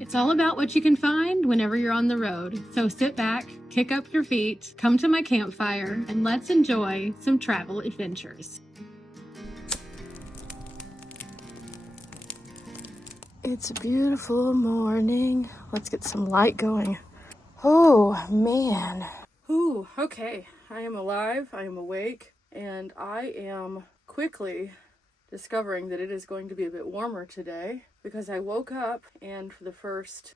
It's all about what you can find whenever you're on the road. So sit back, kick up your feet, come to my campfire, and let's enjoy some travel adventures. It's a beautiful morning. Let's get some light going. Oh, man. Ooh, okay. I am alive, I am awake, and I am quickly discovering that it is going to be a bit warmer today because I woke up and for the first,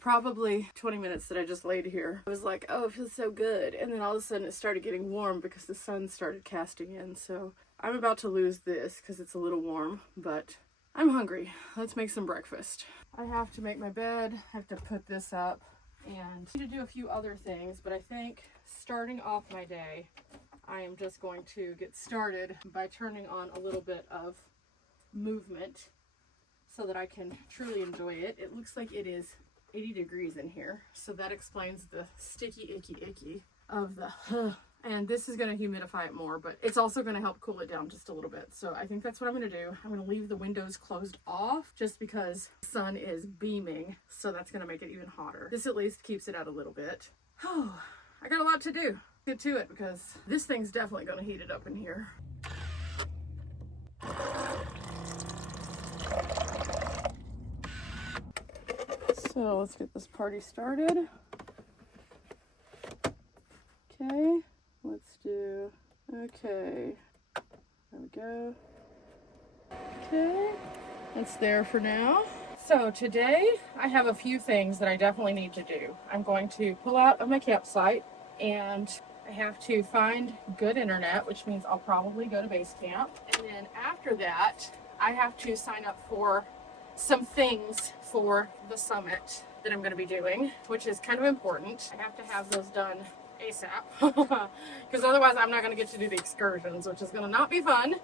probably 20 minutes that I just laid here, I was like, oh, it feels so good. And then all of a sudden it started getting warm because the sun started casting in. So I'm about to lose this because it's a little warm, but I'm hungry. Let's make some breakfast. I have to make my bed, I have to put this up, and I need to do a few other things, but I think starting off my day, I am just going to get started by turning on a little bit of movement so that I can truly enjoy it. It looks like it is 80 degrees in here, so that explains the sticky, icky of the and this is going to humidify it more, but it's also going to help cool it down just a little bit. So I think that's what I'm going to do. I'm going to leave the windows closed off just because the sun is beaming, so that's going to make it even hotter. This at least keeps it out a little bit. Oh, I got a lot to do. Get to it because this thing's definitely going to heat it up in here. So let's get this party started. Okay, let's do, okay, there we go. Okay, that's there for now. So today I have a few things that I definitely need to do. I'm going to pull out of my campsite and I have to find good internet, which means I'll probably go to base camp. And then after that, I have to sign up for some things for the summit that I'm going to be doing, which is kind of important. I have to have those done ASAP because otherwise I'm not going to get to do the excursions, which is going to not be fun.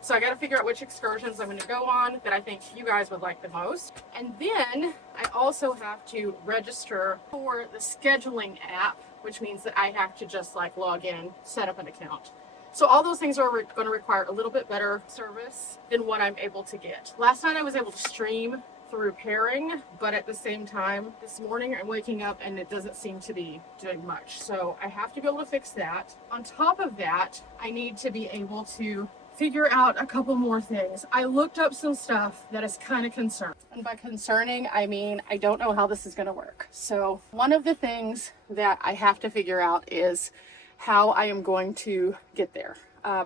So I got to figure out which excursions I'm going to go on that I think you guys would like the most. And then I also have to register for the scheduling app, which means that I have to just like log in, set up an account. So all those things are going to require a little bit better service than what I'm able to get. Last night I was able to stream through pairing, but at the same time, this morning I'm waking up and it doesn't seem to be doing much. So I have to be able to fix that. On top of that, I need to be able to figure out a couple more things. I looked up some stuff that is kind of concerning. And by concerning, I mean, I don't know how this is going to work. So one of the things that I have to figure out is how I am going to get there.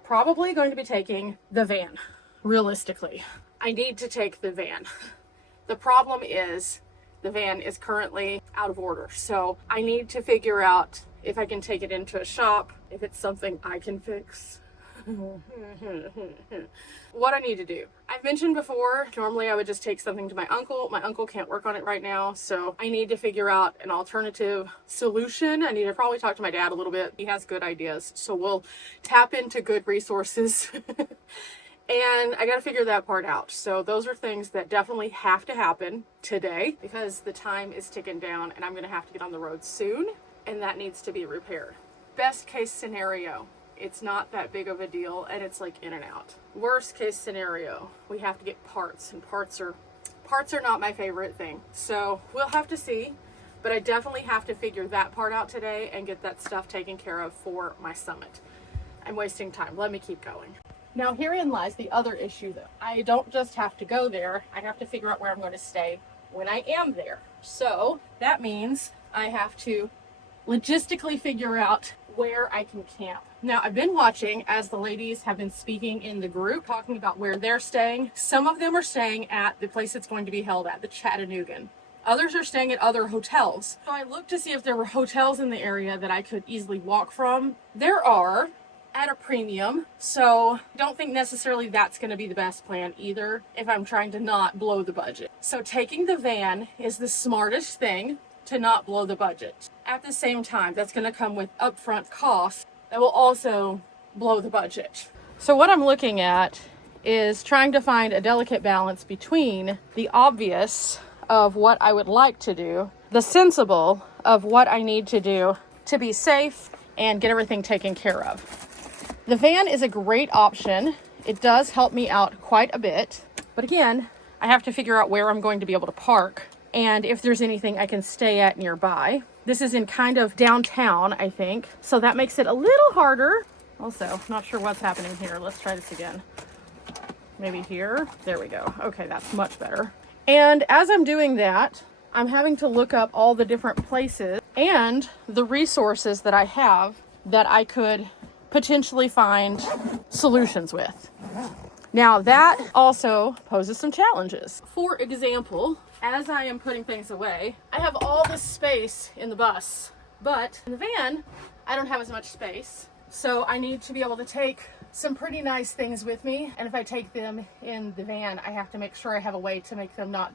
Probably going to be taking the van, realistically. I need to take the van. The problem is the van is currently out of order. So I need to figure out if I can take it into a shop, if it's something I can fix. What I need to do. I've mentioned before, normally I would just take something to my uncle. My uncle can't work on it right now, so I need to figure out an alternative solution. I need to probably talk to my dad a little bit. He has good ideas, so we'll tap into good resources. And I got to figure that part out. So those are things that definitely have to happen today because the time is ticking down and I'm going to have to get on the road soon, and that needs to be repaired. Best case scenario, it's not that big of a deal and it's like in and out. Worst case scenario, we have to get parts, and parts are not my favorite thing. So we'll have to see, but I definitely have to figure that part out today and get that stuff taken care of for my summit. I'm wasting time. Let me keep going. Now herein lies the other issue though. I don't just have to go there, I have to figure out where I'm going to stay when I am there. So that means I have to logistically figure out where I can camp. Now I've been watching as the ladies have been speaking in the group, talking about where they're staying. Some of them are staying at the place it's going to be held at, the Chattanoogan. Others are staying at other hotels. So I looked to see if there were hotels in the area that I could easily walk from. There are, at a premium, so don't think necessarily that's going to be the best plan either if I'm trying to not blow the budget. So taking the van is the smartest thing to not blow the budget. At the same time, that's going to come with upfront costs that will also blow the budget. So what I'm looking at is trying to find a delicate balance between the obvious of what I would like to do, the sensible of what I need to do to be safe and get everything taken care of. The van is a great option. It does help me out quite a bit, but again, I have to figure out where I'm going to be able to park and if there's anything I can stay at nearby. This is in kind of downtown, I think, so that makes it a little harder. Also, not sure what's happening here. Let's try this again. Maybe here. There we go. Okay, that's much better. And as I'm doing that, I'm having to look up all the different places and the resources that I have that I could potentially find solutions with. Now that also poses some challenges. For example, as I am putting things away, I have all this space in the bus, but in the van, I don't have as much space. So I need to be able to take some pretty nice things with me. And if I take them in the van, I have to make sure I have a way to make them not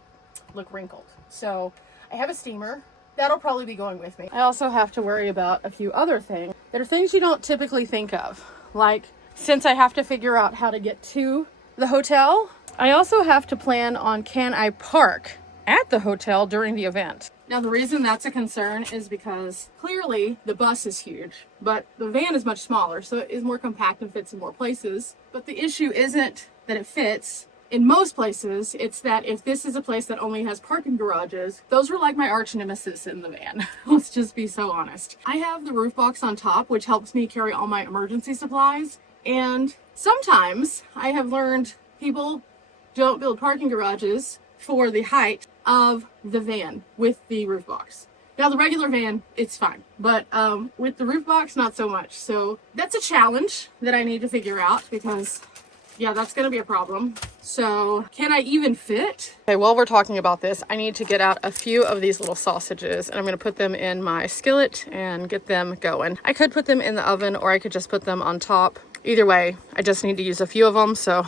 look wrinkled. So I have a steamer. That'll probably be going with me. I also have to worry about a few other things that are things you don't typically think of. Like, since I have to figure out how to get to the hotel, I also have to plan on, can I park at the hotel during the event? Now, the reason that's a concern is because clearly the bus is huge, but the van is much smaller, so it is more compact and fits in more places. But the issue isn't that it fits in most places, it's that if this is a place that only has parking garages, those are like my arch nemesis in the van. Let's just be so honest. I have the roof box on top, which helps me carry all my emergency supplies. And sometimes I have learned people don't build parking garages for the height of the van with the roof box. Now the regular van, it's fine, but with the roof box, not so much. So that's a challenge that I need to figure out because yeah, that's going to be a problem. So can I even fit? Okay, while we're talking about this, I need to get out a few of these little sausages and I'm going to put them in my skillet and get them going. I could put them in the oven or I could just put them on top. Either way, I just need to use a few of them. So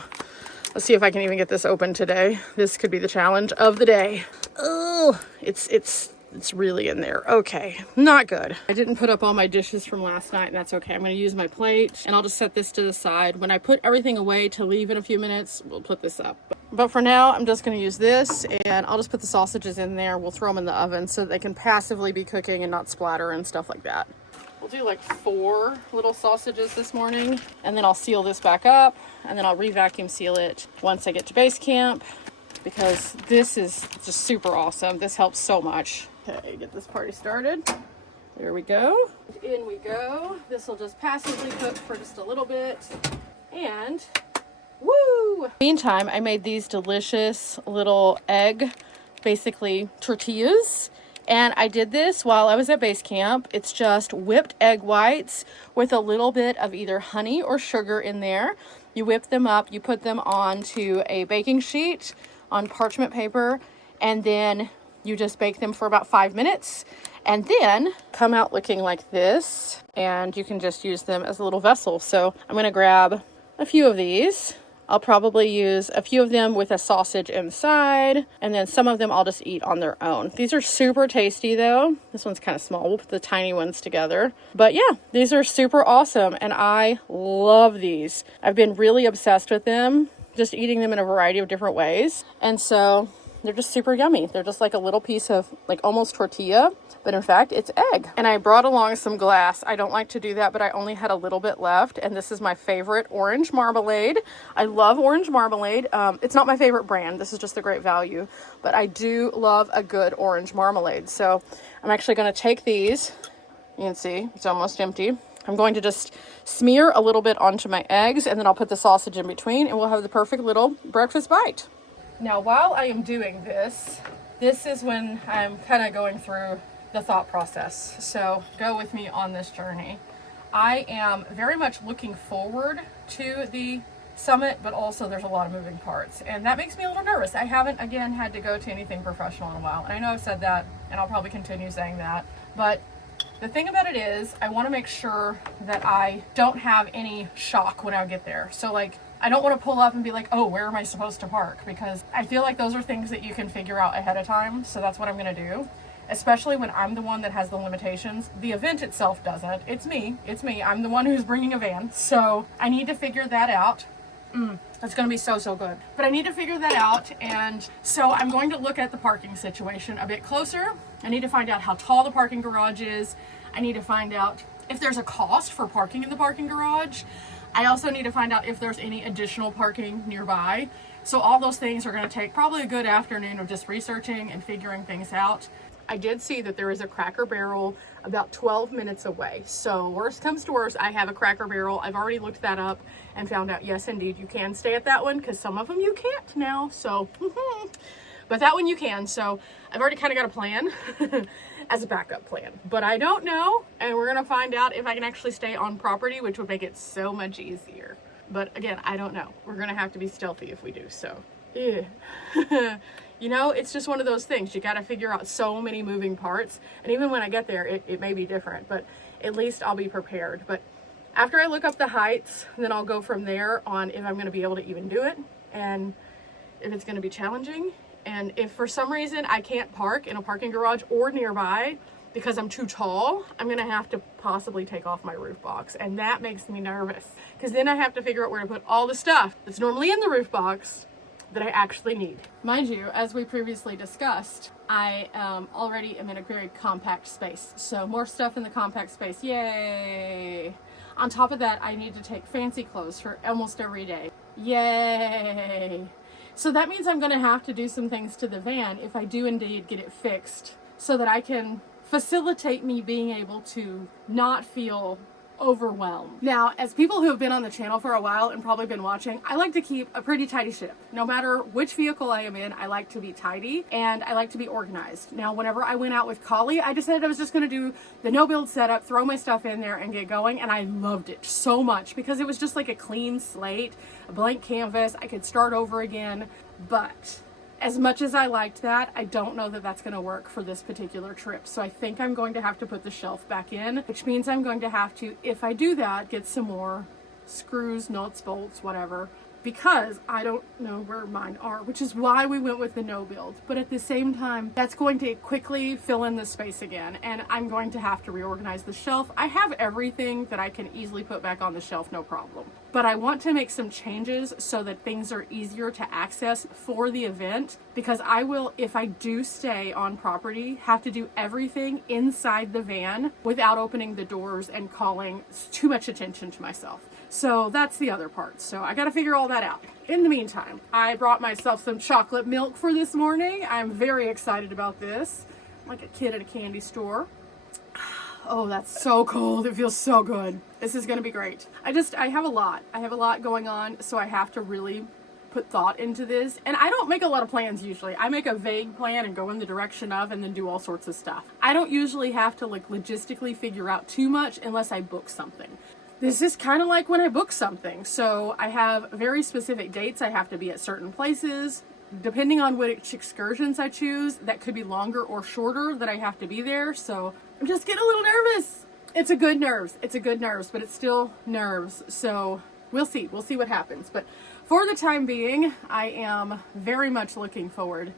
let's see if I can even get this open today. This could be the challenge of the day. Oh, it's really in there. Okay, not good. I didn't put up all my dishes from last night and that's okay. I'm going to use my plate and I'll just set this to the side. When I put everything away to leave in a few minutes, we'll put this up. But for now, I'm just going to use this and I'll just put the sausages in there. We'll throw them in the oven so that they can passively be cooking and not splatter and stuff like that. We'll do like 4 little sausages this morning and then I'll seal this back up and then I'll re-vacuum seal it once I get to base camp because this is just super awesome. This helps so much. Okay, get this party started. There we go. In we go. This will just passively cook for just a little bit. And woo! Meantime, I made these delicious little egg, basically tortillas. And I did this while I was at base camp. It's just whipped egg whites with a little bit of either honey or sugar in there. You whip them up, you put them onto a baking sheet on parchment paper, and then you just bake them for about 5 minutes and then come out looking like this. And you can just use them as a little vessel. So I'm going to grab a few of these. I'll probably use a few of them with a sausage inside, and then some of them I'll just eat on their own. These are super tasty though. This one's kind of small. We'll put the tiny ones together. But yeah, these are super awesome and I love these. I've been really obsessed with them, just eating them in a variety of different ways. And so they're just super yummy. They're just like a little piece of like almost tortilla, but in fact it's egg. And I brought along some glass. I don't like to do that, but I only had a little bit left. And this is my favorite orange marmalade. I love orange marmalade. It's not my favorite brand. This is just the Great Value, but I do love a good orange marmalade. So I'm actually going to take these. You can see it's almost empty. I'm going to just smear a little bit onto my eggs and then I'll put the sausage in between and we'll have the perfect little breakfast bite. Now, while I am doing this, this is when I'm kind of going through the thought process. So go with me on this journey. I am very much looking forward to the summit, but also there's a lot of moving parts. And that makes me a little nervous. I haven't, again, had to go to anything professional in a while. And I know I've said that, and I'll probably continue saying that. But the thing about it is, I want to make sure that I don't have any shock when I get there. So like, I don't want to pull up and be like, oh, where am I supposed to park? Because I feel like those are things that you can figure out ahead of time. So that's what I'm going to do, especially when I'm the one that has the limitations. The event itself doesn't. It's me. I'm the one who's bringing a van. So I need to figure that out. It's going to be so good. But I need to figure that out. And so I'm going to look at the parking situation a bit closer. I need to find out how tall the parking garage is. I need to find out if there's a cost for parking in the parking garage. I also need to find out if there's any additional parking nearby. So all those things are going to take probably a good afternoon of just researching and figuring things out. I did see that there is a Cracker Barrel about 12 minutes away. So worst comes to worst, I have a Cracker Barrel. I've already looked that up and found out, yes, indeed, you can stay at that one, because some of them you can't now. So, but that one you can. So I've already kind of got a plan as a backup plan. But I don't know, and we're going to find out if I can actually stay on property, which would make it so much easier. But again, I don't know. We're going to have to be stealthy if we do. So, yeah. You know, it's just one of those things. You got to figure out so many moving parts. And even when I get there, it may be different, but at least I'll be prepared. But after I look up the heights, then I'll go from there on if I'm going to be able to even do it, and if it's going to be challenging. And if for some reason I can't park in a parking garage or nearby because I'm too tall, I'm going to have to possibly take off my roof box. And that makes me nervous, because then I have to figure out where to put all the stuff that's normally in the roof box that I actually need. Mind you, as we previously discussed, I already am in a very compact space. So more stuff in the compact space, yay! On top of that, I need to take fancy clothes for almost every day, yay! So that means I'm gonna have to do some things to the van if I do indeed get it fixed, so that I can facilitate me being able to not feel overwhelmed. Now, as people who have been on the channel for a while and probably been watching, I like to keep a pretty tidy ship. No matter which vehicle I am in, I like to be tidy and I like to be organized. Now, whenever I went out with Collie, I decided I was just going to do the no build setup, throw my stuff in there and get going, and I loved it so much because it was just like a clean slate, a blank canvas. I could start over again. But as much as I liked that, I don't know that that's going to work for this particular trip. So I think I'm going to have to put the shelf back in, which means I'm going to have to, if I do that, get some more screws, nuts, bolts, whatever, because I don't know where mine are, which is why we went with the no build. But at the same time, that's going to quickly fill in the space again, and I'm going to have to reorganize the shelf. I have everything that I can easily put back on the shelf, no problem. But I want to make some changes so that things are easier to access for the event, because I will, if I do stay on property, have to do everything inside the van without opening the doors and calling too much attention to myself. So that's the other part. So I got to figure all that out. In the meantime, I brought myself some chocolate milk for this morning. I'm very excited about this. Like a kid at a candy store. Oh, that's so cold. It feels so good. This is going to be great. I have a lot. I have a lot going on, so I have to really put thought into this. And I don't make a lot of plans usually. I make a vague plan and go in the direction of and then do all sorts of stuff. I don't usually have to like logistically figure out too much unless I book something. This is kind of like when I book something. So I have very specific dates I have to be at certain places. Depending on which excursions I choose, that could be longer or shorter that I have to be there. So I'm just getting a little nervous. It's a good nerves. It's a good nerves, but it's still nerves. So we'll see. We'll see what happens. But for the time being, I am very much looking forward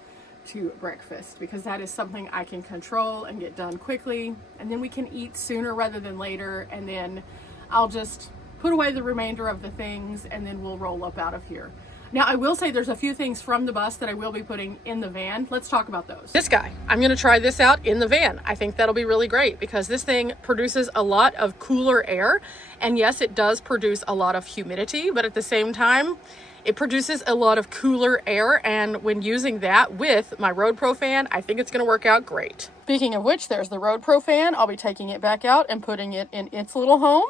to breakfast, because that is something I can control and get done quickly. And then we can eat sooner rather than later. And then I'll just put away the remainder of the things and then we'll roll up out of here. Now, I will say there's a few things from the bus that I will be putting in the van. Let's talk about those. This guy, I'm going to try this out in the van. I think that'll be really great because this thing produces a lot of cooler air. And yes, it does produce a lot of humidity, but at the same time, it produces a lot of cooler air. And when using that with my Road Pro fan, I think it's going to work out great. Speaking of which, there's the Road Pro fan. I'll be taking it back out and putting it in its little home.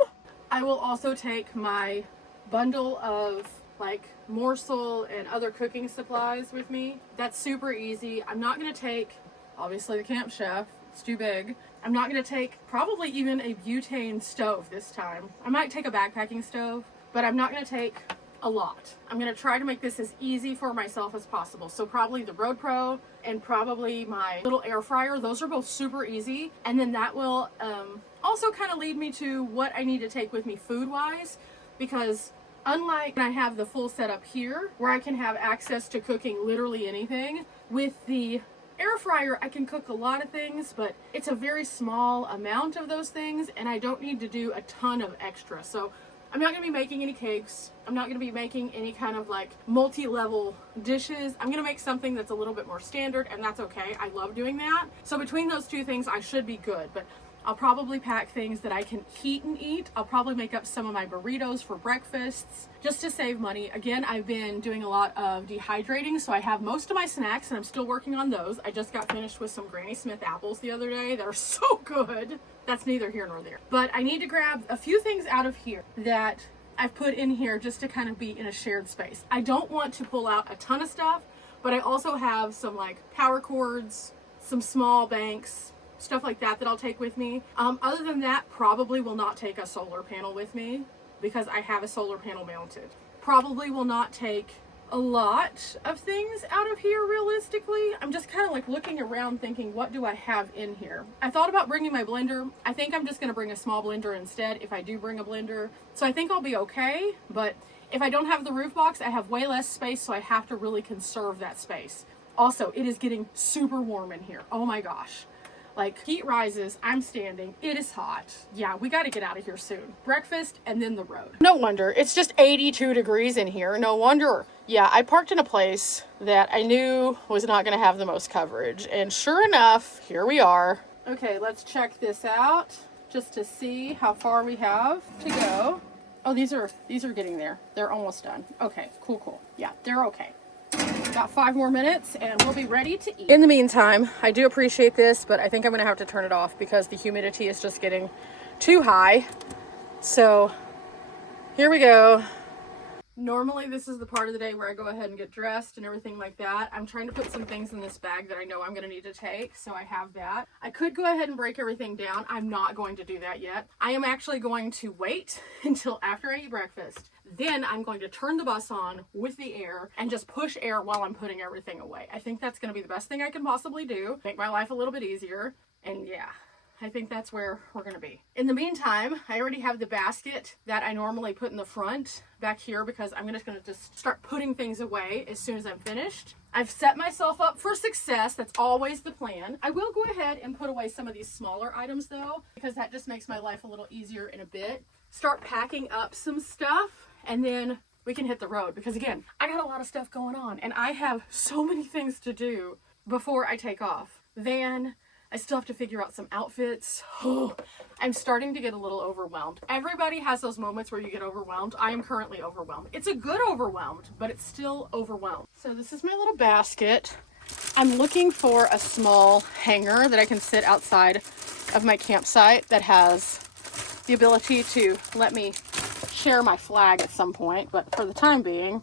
I will also take my bundle of like morsel and other cooking supplies with me. That's super easy. I'm not going to take, obviously, the Camp Chef. It's too big. I'm not going to take probably even a butane stove this time. I might take a backpacking stove, but I'm not going to take a lot. I'm going to try to make this as easy for myself as possible. So probably the Road Pro and probably my little air fryer. Those are both super easy. And then that will also kind of lead me to what I need to take with me food-wise, because unlike when I have the full setup here, where I can have access to cooking literally anything, with the air fryer, I can cook a lot of things, but it's a very small amount of those things, and I don't need to do a ton of extra. So I'm not going to be making any cakes. I'm not going to be making any kind of like multi-level dishes. I'm going to make something that's a little bit more standard, and that's okay. I love doing that. So between those two things, I should be good. But I'll probably pack things that I can heat and eat. I'll probably make up some of my burritos for breakfasts just to save money. Again, I've been doing a lot of dehydrating, so I have most of my snacks and I'm still working on those. I just got finished with some Granny Smith apples the other day that are so good. That's neither here nor there. But I need to grab a few things out of here that I've put in here just to kind of be in a shared space. I don't want to pull out a ton of stuff, but I also have some like power cords, some small banks, stuff like that I'll take with me. Other than that, probably will not take a solar panel with me because I have a solar panel mounted. Probably will not take a lot of things out of here realistically. I'm just kind of like looking around thinking, what do I have in here? I thought about bringing my blender. I think I'm just going to bring a small blender instead if I do bring a blender. So I think I'll be okay, but if I don't have the roof box, I have way less space, so I have to really conserve that space. Also, it is getting super warm in here. Oh my gosh. Like, heat rises, I'm standing, it is hot. Yeah, we got to get out of here soon. Breakfast and then the road. No wonder, it's just 82 degrees in here. No wonder. Yeah, I parked in a place that I knew was not going to have the most coverage. And sure enough, here we are. Okay, let's check this out just to see how far we have to go. Oh, these are getting there. They're almost done. Okay, cool. Yeah, they're okay. About 5 more minutes and we'll be ready to eat. In the meantime, I do appreciate this, but I think I'm gonna have to turn it off because the humidity is just getting too high. So here we go. Normally this is the part of the day where I go ahead and get dressed and everything like that. I'm trying to put some things in this bag that I know I'm going to need to take, so I have that. I could go ahead and break everything down. I'm not going to do that yet. I am actually going to wait until after I eat breakfast. Then I'm going to turn the bus on with the air and just push air while I'm putting everything away. I think that's going to be the best thing I can possibly do. Make my life a little bit easier. And yeah, I think that's where we're going to be. In the meantime, I already have the basket that I normally put in the front back here because I'm just going to start putting things away as soon as I'm finished. I've set myself up for success. That's always the plan. I will go ahead and put away some of these smaller items though, because that just makes my life a little easier in a bit. Start packing up some stuff and then we can hit the road because again, I got a lot of stuff going on and I have so many things to do before I take off. Van, I still have to figure out some outfits. Oh, I'm starting to get a little overwhelmed. Everybody has those moments where you get overwhelmed. I am currently overwhelmed. It's a good overwhelmed, but it's still overwhelmed. So this is my little basket. I'm looking for a small hanger that I can sit outside of my campsite that has the ability to let me share my flag at some point. But for the time being,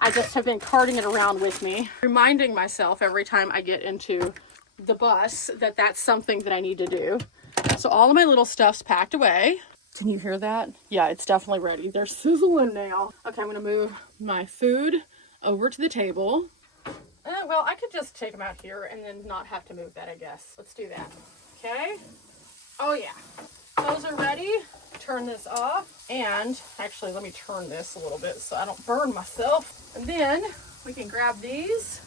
I just have been carting it around with me, reminding myself every time I get into the bus that that's something that I need to do. So all of my little stuff's packed away. Can you hear that? Yeah, it's definitely ready. They're sizzling now. Okay, I'm gonna move my food over to the table. Well, I could just take them out here and then not have to move that, I guess. Let's do that. Okay. Oh yeah, those are ready. Turn this off. And actually, let me turn this a little bit so I don't burn myself. And then we can grab these.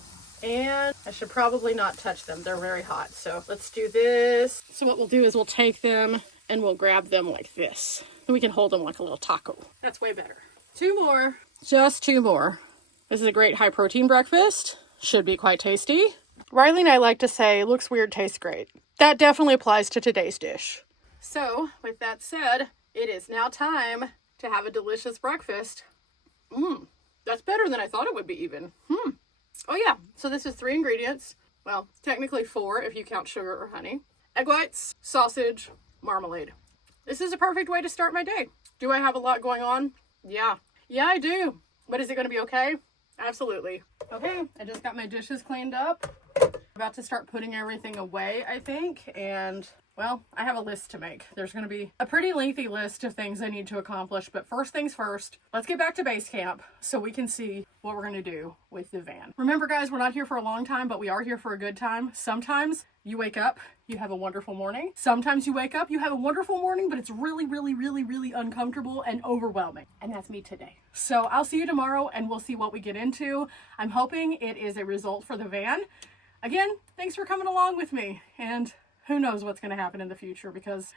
And I should probably not touch them. They're very hot. So let's do this. So what we'll do is we'll take them and we'll grab them like this. And we can hold them like a little taco. That's way better. 2 more. Just 2 more. This is a great high protein breakfast. Should be quite tasty. Riley and I like to say, looks weird, tastes great. That definitely applies to today's dish. So with that said, it is now time to have a delicious breakfast. That's better than I thought it would be even. Oh yeah, so this is 3 ingredients. Well, technically 4 if you count sugar or honey. Egg whites, sausage, marmalade. This is a perfect way to start my day. Do I have a lot going on? Yeah, I do. But is it gonna be okay? Absolutely. Okay, I just got my dishes cleaned up. About to start putting everything away, I think, and well, I have a list to make. There's going to be a pretty lengthy list of things I need to accomplish, but first things first, let's get back to base camp so we can see what we're going to do with the van. Remember guys, we're not here for a long time, but we are here for a good time. Sometimes you wake up, you have a wonderful morning. Sometimes you wake up, you have a wonderful morning, but it's really, really, really, really uncomfortable and overwhelming. And that's me today. So I'll see you tomorrow and we'll see what we get into. I'm hoping it is a result for the van. Again, thanks for coming along with me, and who knows what's going to happen in the future because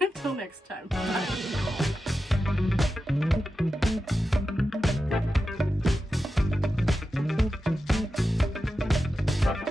until next time. Bye.